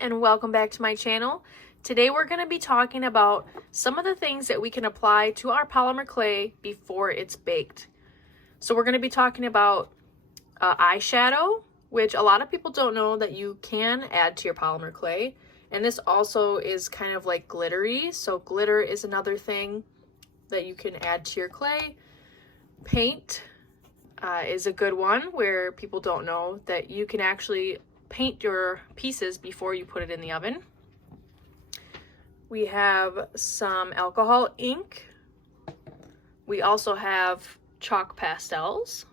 and welcome back to my channel. Today we're going to be talking about some of the things that we can apply to our polymer clay before it's baked. So we're going to be talking about eyeshadow, which a lot of people don't know that you can add to your polymer clay. And this also is kind of like glittery. So glitter is another thing that you can add to your clay. Paint is a good one where people don't know that you can actually paint your pieces before you put it in the oven. We have some alcohol ink. We also have chalk pastels.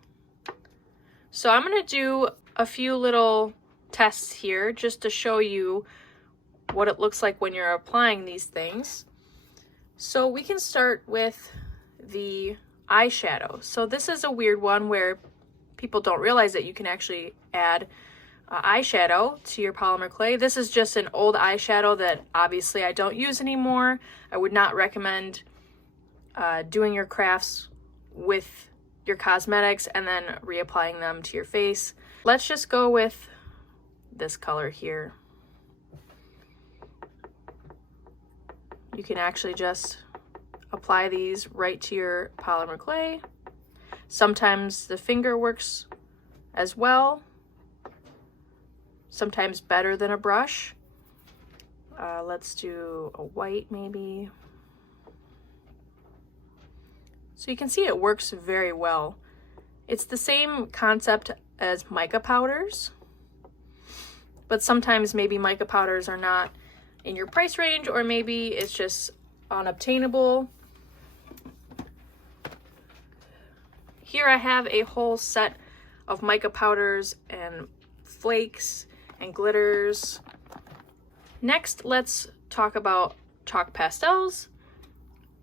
So I'm going to do a few little tests here just to show you what it looks like when you're applying these things. So we can start with the eyeshadow. So this is a weird one where people don't realize that you can actually add eyeshadow to your polymer clay. This is just an old eyeshadow that obviously I don't use anymore. I would not recommend doing your crafts with your cosmetics and then reapplying them to your face. Let's just go with this color here. You can actually just apply these right to your polymer clay. Sometimes the finger works as well, sometimes better than a brush. Let's do a white maybe. So you can see it works very well. It's the same concept as mica powders, but sometimes maybe mica powders are not in your price range, or maybe it's just unobtainable. Here I have a whole set of mica powders and flakes and glitters. Next, let's talk about chalk pastels.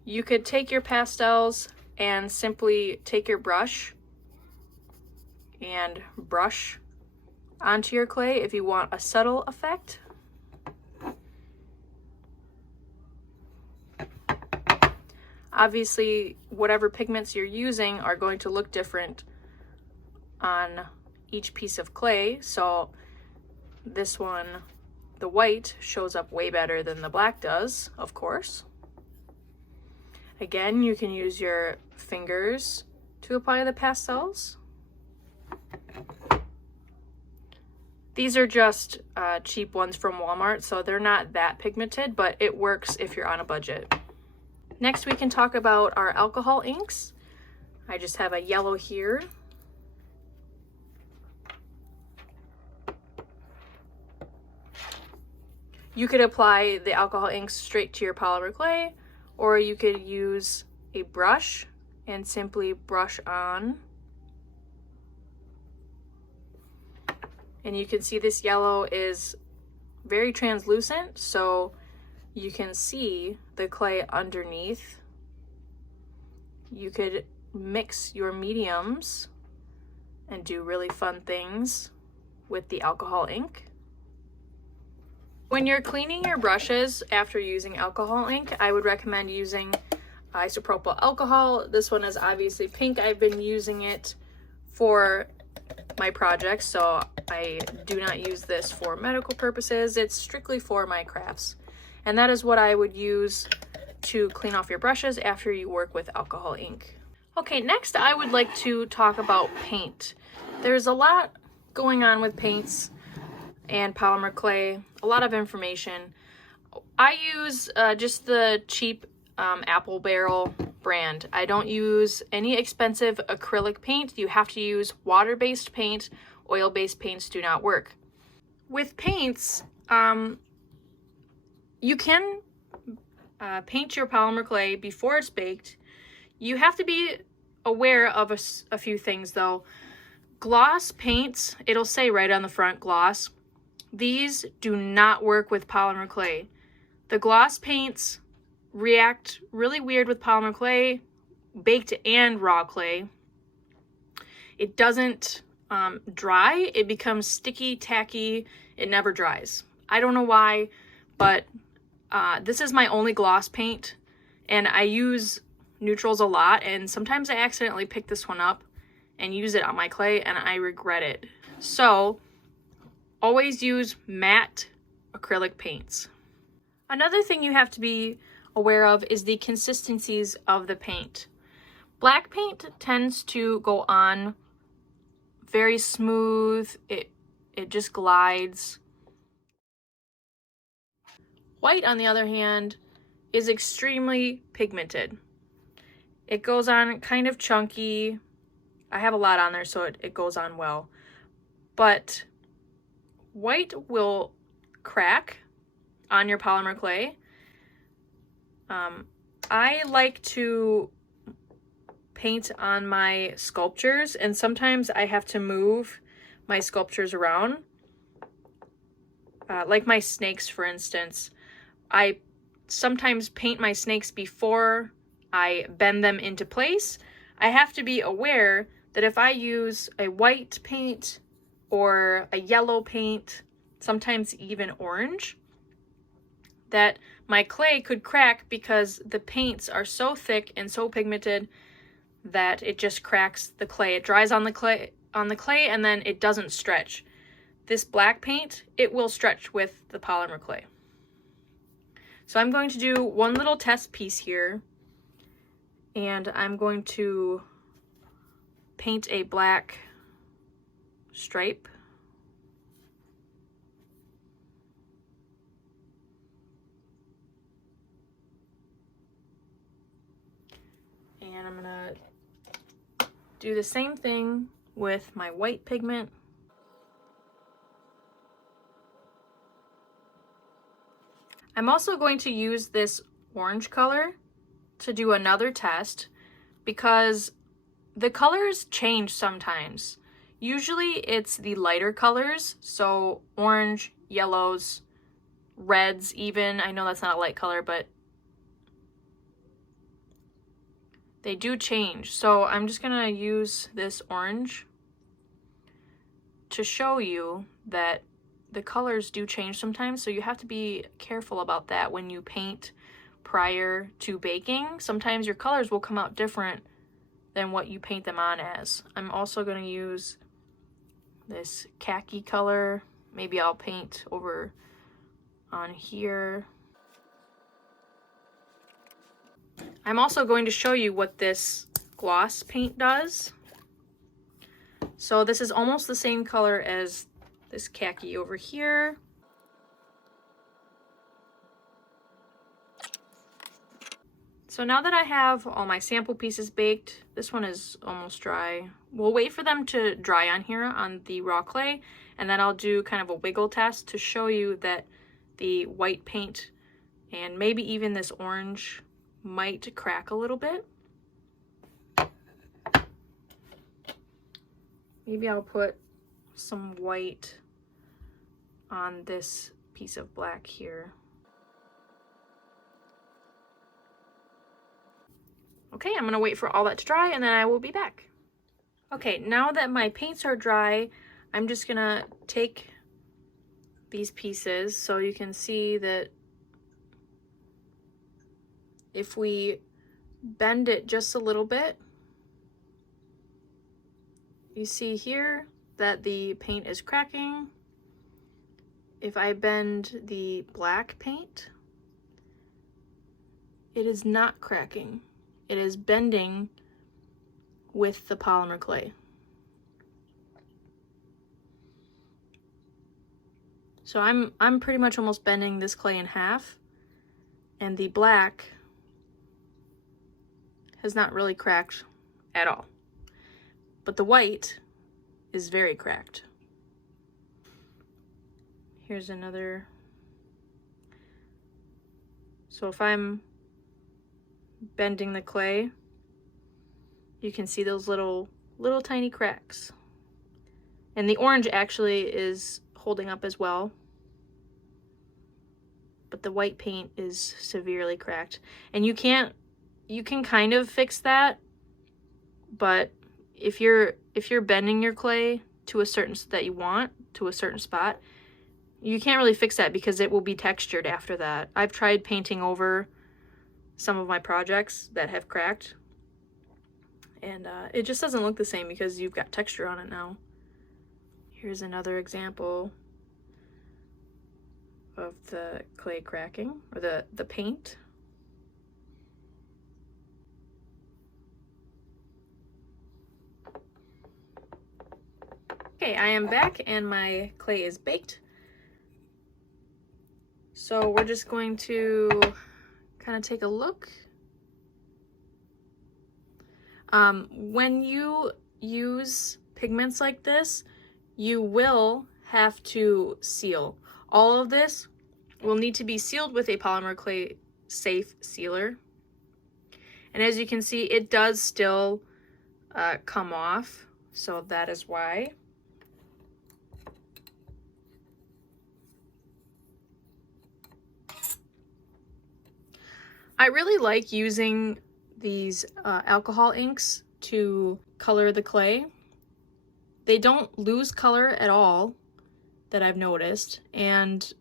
You could take your pastels and simply take your brush and brush onto your clay if you want a subtle effect. Obviously, whatever pigments you're using are going to look different on each piece of clay. So this one, the white, shows up way better than the black does, of course. Again, you can use your fingers to apply the pastels. These are just cheap ones from Walmart, so they're not that pigmented, but it works if you're on a budget. Next, we can talk about our alcohol inks. I just have a yellow here. You could apply the alcohol inks straight to your polymer clay, or you could use a brush and simply brush on. And you can see this yellow is very translucent, so you can see the clay underneath. You could mix your mediums and do really fun things with the alcohol ink. When you're cleaning your brushes after using alcohol ink, I would recommend using isopropyl alcohol. This one is obviously pink. I've been using it for my projects, so I do not use this for medical purposes. It's strictly for my crafts. And that is what I would use to clean off your brushes after you work with alcohol ink. Okay, next I would like to talk about paint. There's a lot going on with paints and polymer clay, a lot of information. I use just the cheap Apple Barrel brand. I don't use any expensive acrylic paint. You have to use water-based paint. Oil-based paints do not work. With paints, you can paint your polymer clay before it's baked. You have to be aware of a few things though. Gloss paints, it'll say right on the front, gloss. These do not work with polymer clay. The gloss paints react really weird with polymer clay, baked and raw clay. It doesn't dry. It becomes sticky, tacky. It never dries. I don't know why, but this is my only gloss paint, and I use neutrals a lot, and sometimes I accidentally pick this one up and use it on my clay, and I regret it. So always use matte acrylic paints. Another thing you have to be aware of is the consistencies of the paint. Black paint tends to go on very smooth, it just glides. White, on the other hand, is extremely pigmented. It goes on kind of chunky. I have a lot on there, so it goes on well. But white will crack on your polymer clay. I like to paint on my sculptures, and sometimes I have to move my sculptures around. Like my snakes, for instance. I sometimes paint my snakes before I bend them into place. I have to be aware that if I use a white paint or a yellow paint, sometimes even orange, that my clay could crack because the paints are so thick and so pigmented that it just cracks the clay. It dries on the clay and then it doesn't stretch. This black paint, it will stretch with the polymer clay. So I'm going to do one little test piece here, and I'm going to paint a black stripe. And I'm gonna do the same thing with my white pigment. I'm also going to use this orange color to do another test because the colors change sometimes. Usually it's the lighter colors, so orange, yellows, reds even. I know that's not a light color, but they do change. So I'm just gonna use this orange to show you that the colors do change sometimes, so you have to be careful about that when you paint prior to baking. Sometimes your colors will come out different than what you paint them on as. I'm also going to use this khaki color. Maybe I'll paint over on here. I'm also going to show you what this gloss paint does. So this is almost the same color as this khaki over here. So now that I have all my sample pieces baked, this one is almost dry. We'll wait for them to dry on here on the raw clay, and then I'll do kind of a wiggle test to show you that the white paint and maybe even this orange might crack a little bit. Maybe I'll put some white on this piece of black here. Okay, I'm gonna wait for all that to dry and then I will be back. Okay, now that my paints are dry, I'm just gonna take these pieces so you can see that if we bend it just a little bit, you see here that the paint is cracking. If I bend the black paint, it is not cracking. It is bending with the polymer clay. So I'm pretty much almost bending this clay in half, and the black has not really cracked at all. But the white is very cracked. Here's another. So if I'm bending the clay, you can see those little tiny cracks. And the orange actually is holding up as well. But the white paint is severely cracked. And you can kind of fix that, but if you're bending your clay to a certain that you want to a certain spot, you can't really fix that because it will be textured after that. I've tried painting over some of my projects that have cracked, and it just doesn't look the same because you've got texture on it now. Here's another example of the clay cracking, or the paint. Okay, I am back and my clay is baked. So we're just going to kind of take a look. When you use pigments like this, you will have to seal. All of this will need to be sealed with a polymer clay safe sealer. And as you can see, it does still come off, so that is why. I really like using these alcohol inks to color the clay. They don't lose color at all, that I've noticed, and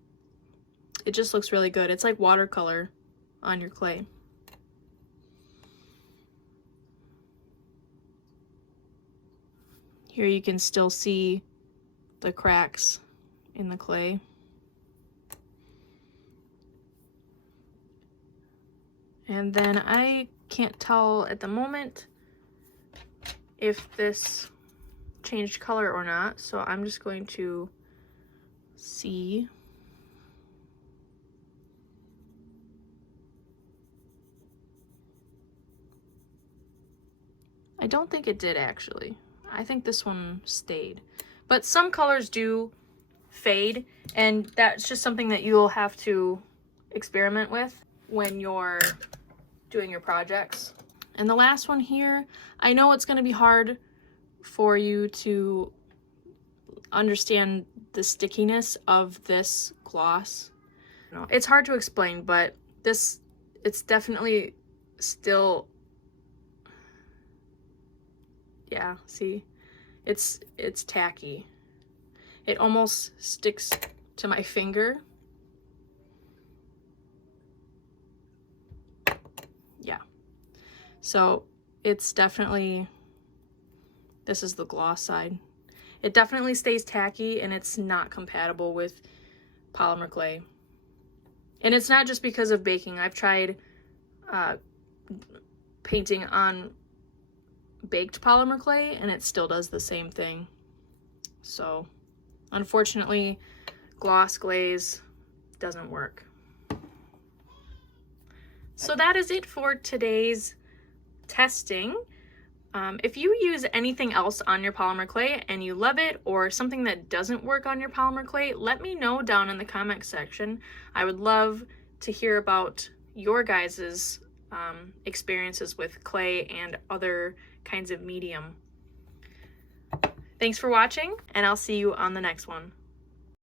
it just looks really good. It's like watercolor on your clay. Here you can still see the cracks in the clay. And then I can't tell at the moment if this changed color or not, so I'm just going to see. I don't think it did actually. I think this one stayed. But some colors do fade, and that's just something that you'll have to experiment with when you're doing your projects. And the last one here, I know it's going to be hard for you to understand the stickiness of this gloss. It's hard to explain, but it's definitely still, yeah, see, it's tacky. It almost sticks to my finger. Yeah. So it's definitely, this is the gloss side. It definitely stays tacky, and it's not compatible with polymer clay. And it's not just because of baking. I've tried painting on baked polymer clay, and it still does the same thing. So unfortunately, gloss glaze doesn't work. So that is it for today's testing. If you use anything else on your polymer clay and you love it, or something that doesn't work on your polymer clay, let me know down in the comment section. I would love to hear about your guys's experiences with clay and other kinds of medium. Thanks for watching, and I'll see you on the next one.